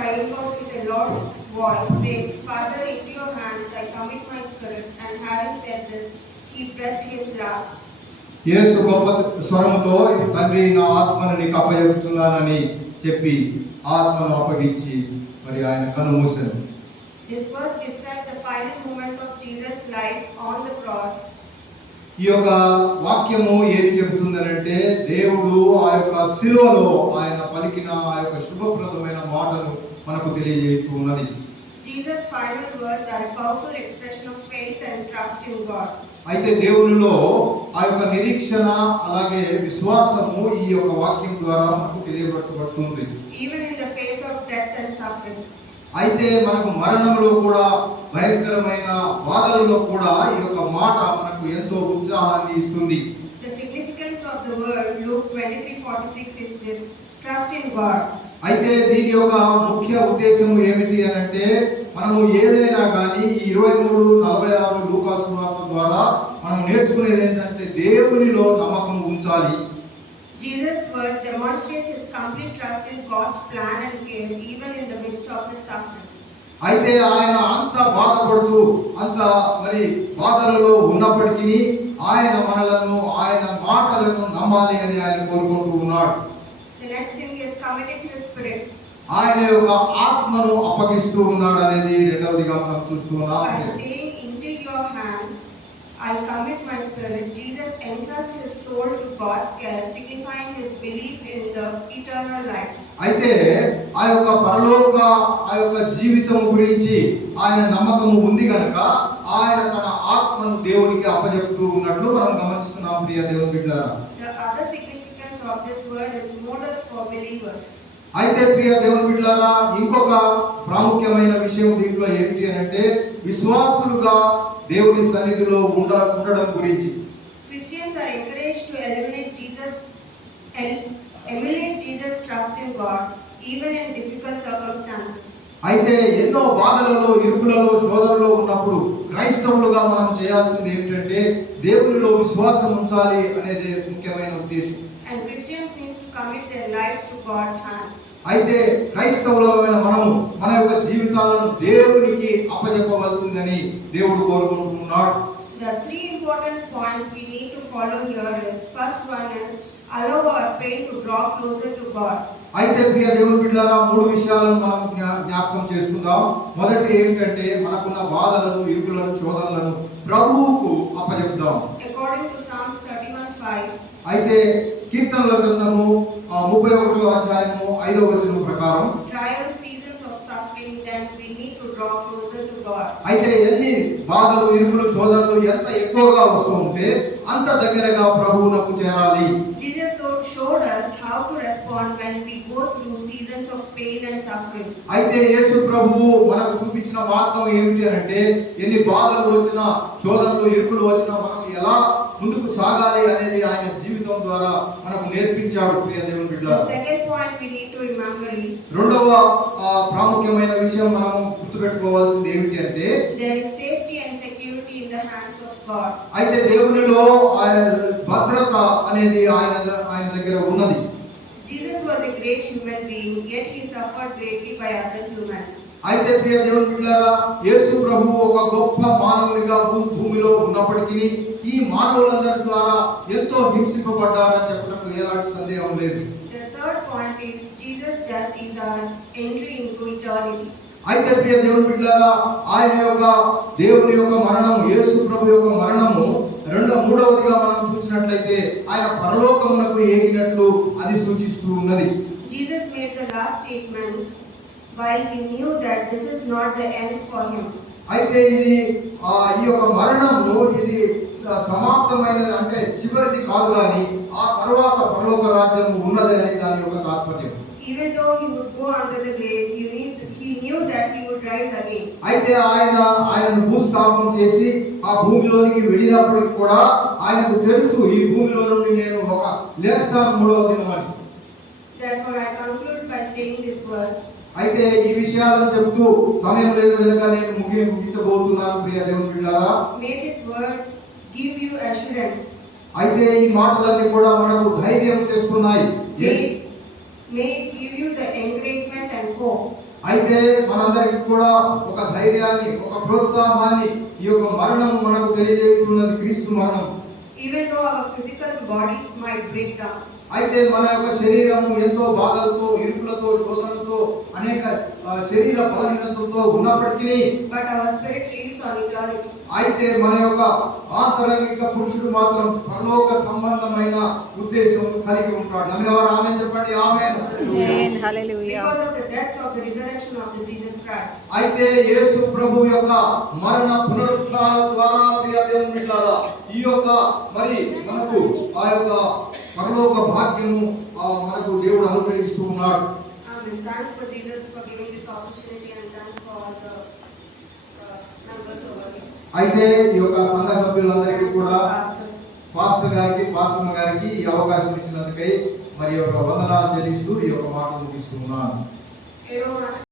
crying out with a loud voice, says, Father, into your hands I commit my spirit. And having said this, he breathed his last. యేసు గొప్ప స్వరముతో తండ్రి నా ఆత్మను నీకు అప్పచెప్తున్నానని చెప్పి ఆత్మను అప్పగించి మరి ఆయన కన్ను మూసాడు. This verse describes the final moment of Jesus' life on the cross. ఈ యొక్క వాక్యము ఏమి చెబుతుందనంటే దేవుడు ఆ యొక్క శిలువలో ఆయన పలికిన ఆ యొక్క శుభప్రదమైన మాటను మనకు తెలియజేయచ్చు ఉన్నది. Jesus' final words are a powerful expression of faith and trust in God. అయితే దేవునిలో ఆ యొక్క నిరీక్షణ అలాగే విశ్వాసము ఈ యొక్క వాక్యం ద్వారా మనకు తెలియబరచబడుతుంది. Even in the face of death and suffering. అయితే మనకు మరణంలో కూడా భయంకరమైన బాధలలో కూడా ఈ యొక్క మాట మనకు ఎంతో ఉత్సాహాన్ని ఇస్తుంది. The significance of the word Luke 23:46 is this: trust in God. అయితే దీని యొక్క ముఖ్య ఉద్దేశం ఏమిటి అని అంటే మనము ఏదైనా కానీ 23:46 లూకా సువార్త ద్వారా మనం నేర్చుకునేది ఏంటంటే దేవునిలో నమ్మకం ఉంచాలి. Jesus' words demonstrates his complete trust in God's plan and care even in the midst of his suffering. అయితే ఆయన అంత బాధపడుతూ అంత మరి బాధలలో ఉన్నప్పటికీ ఆయన మనలను ఆయన మాటలను నమ్మాలి అని ఆయన కోరుకుంటూ ఉన్నాడు. The next thing is committing his spirit. ఆయన యొక్క ఆత్మను అప్పగిస్తూ ఉన్నాడు అనేది రెండవదిగా మనం చూస్తూ ఉన్నాం. By saying, into your hands I commit my spirit, Jesus entrusts his soul to God's care, signifying his belief in the eternal life. అయితే ఆ యొక్క పరలోక ఆ యొక్క జీవితం గురించి ఆయన నమ్మకం ఉంది కనుక ఆయన తన ఆత్మను దేవునికి అప్పజెప్తూ ఉన్నట్లు మనం గమనిస్తున్నాం ప్రియ దేవుని బిడ్డలారా. The other significance of this word is model for believers. అయితే ప్రియ దేవుని బిడ్డలారా ఇంకొక ప్రాముఖ్యమైన విషయం దీంట్లో ఏమిటి అని అంటే విశ్వాసులుగా దేవుని సన్నిధిలో ఉండడం గురించి. Christians are encouraged to emulate Jesus' trust in God even in difficult circumstances. అయితే ఎన్నో బాధలలో ఇరుకులలో శోధనలో ఉన్నప్పుడు క్రైస్తవులుగా మనం చేయాల్సింది ఏమిటంటే దేవునిలో విశ్వాసం ఉంచాలి అనేది ముఖ్యమైన ఉద్దేశం. And Christians need to commit their lives to God's hands. అయితే క్రైస్తవులమైన మనము మన యొక్క జీవితాలను దేవునికి అప్పజెప్పవలసిందని దేవుడు కోరుకుంటున్నాడు. The three important points we need to follow here is, first one is allow our pain to draw closer to God. అయితే ప్రియ దేవుని బిడ్డలారా మూడు విషయాలను మనం జ్ఞాపకం చేసుకుందాం. మొదటి ఏమిటంటే మనకున్న బాధలను ఇరుకులను శోధనలను ప్రభువుకు అప్పజెప్దాం. According to Psalms 31:5. అయితే కీర్తనల గ్రంథము 31వ అధ్యాయము 5వ వచనం ప్రకారం Trial seasons of suffering, then we need to draw closer to God. అయితే ఎన్ని బాధలు ఇరుకులు శోధనలు ఎంత ఎక్కువగా వస్తూ ఉంటే అంత దగ్గరగా ప్రభువునకు చేరాలి. Jesus showed us how to respond when we go through seasons of pain and suffering. అయితే యేసు ప్రభువు మనకు చూపించిన మార్గం ఏమిటి అంటే ఎన్ని బాధలు వచ్చినా శోధనలు ఇరుకులు వచ్చినా మనం ఎలా ముందుకు సాగాలి అనేది ఆయన జీవితం ద్వారా మనకు నేర్పించాడు ప్రియ దేవుని బిడ్డలారా. The second point we need to remember is, రెండవ ప్రాముఖ్యమైన విషయం మనం గుర్తుపెట్టుకోవాల్సింది ఏమిటి అంటే there is safety and security in the hands of God. అయితే దేవునిలో భద్రత అనేది ఆయన దగ్గర ఉన్నది. Jesus was a great human being, yet he suffered greatly by other humans. అయితే ప్రియ దేవుని బిడ్డలారా యేసు ప్రభువు ఒక గొప్ప మానవునిగా భూమిలో ఉన్నప్పటికీ ఈ మానవులందరి ద్వారా ఎంతో హింసింపబడ్డారని చెప్పడానికి ఎలాంటి సందేహం లేదు. The third point is, Jesus' death is our entry into eternity. అయితే ప్రియ దేవుని బిడ్డలారా ఆయన యొక్క దేవుని యొక్క మరణము యేసు ప్రభు యొక్క మరణము మూడవదిగా మనం చూసినట్లయితే ఆయన పరలోకమునకు ఎగినట్లు అది సూచిస్తూ ఉన్నది. Jesus made the last statement while he knew that this is not the end for him. అయితే ఇది ఈ యొక్క మరణము ఇది సమాప్తమైనది అంటే చివరిది కాదు కానీ ఆ తర్వాత పరలోక రాజ్యం ఉన్నది అని దాని యొక్క తాత్పర్యం. Even though he would go under the grave, he knew that he would rise again. అయితే ఆయనను భూస్థాపన చేసి ఆ భూమిలోనికి వెళ్ళినప్పటికీ కూడా ఆయనకు తెలుసు ఈ భూమిలో నుండి నేను ఒక లేస్తాను మూడవ దినమని. Therefore I conclude by saying this word. అయితే ఈ విషయాలను చెప్తూ సమయం లేదు కనుక నేను ముగించబోతున్నాను ప్రియ దేవుని బిడ్డలారా. May this word give you assurance. అయితే ఈ మాటలన్నీ కూడా మనకు ధైర్యం తెస్తున్నాయి. May it give you the encouragement and hope. అయితే మనందరికి కూడా ఒక ధైర్యాన్ని, ఒక ప్రోత్సాహాన్ని ఈ యొక్క మరణం మనకు తెలియజేస్తున్నది, క్రీస్తు మరణం. Even though our physical bodies might break down, అయితే మన యొక్క శరీరము ఎంతో బాధలతో, ఇరుకులతో, శోధనలతో, అనేక శరీర బలహీనతలతో ఉన్నప్పటికీ, but our spirit lives on eternity. అయితే మన యొక్క ఆంతరంగిక పురుషుడు మాత్రం పరలోక సంబంధమైన ఉద్దేశం కలిగి ఉంటాడు. నమ్మేవారు ఆమేన్ చెప్పండి. ఆమేన్. Amen. Hallelujah. Because of the death of the resurrection of the Jesus Christ. అయితే యేసు ప్రభు యొక్క మరణ పునరుత్థాన ద్వారా ప్రియ దేవుని బిడ్డలారా, ఈ యొక్క మరి మనకు ఆ యొక్క పరలోక భాగ్యము మనకు దేవుడు అనుగ్రహిస్తూ ఉన్నాడు. Amen. Thanks for Jesus for giving this opportunity, and thanks for all the members over here. అయితే ఈ యొక్క సంఘ సభ్యులందరికీ కూడా Pastor. పాస్టర్ గారికి, పాస్టర్ గారికి ఈ అవకాశం ఇచ్చినందుకై మరి యొక్క వందనాలు చెల్లిస్తూ ఈ యొక్క మాట ముగిస్తున్నాను. Everyone.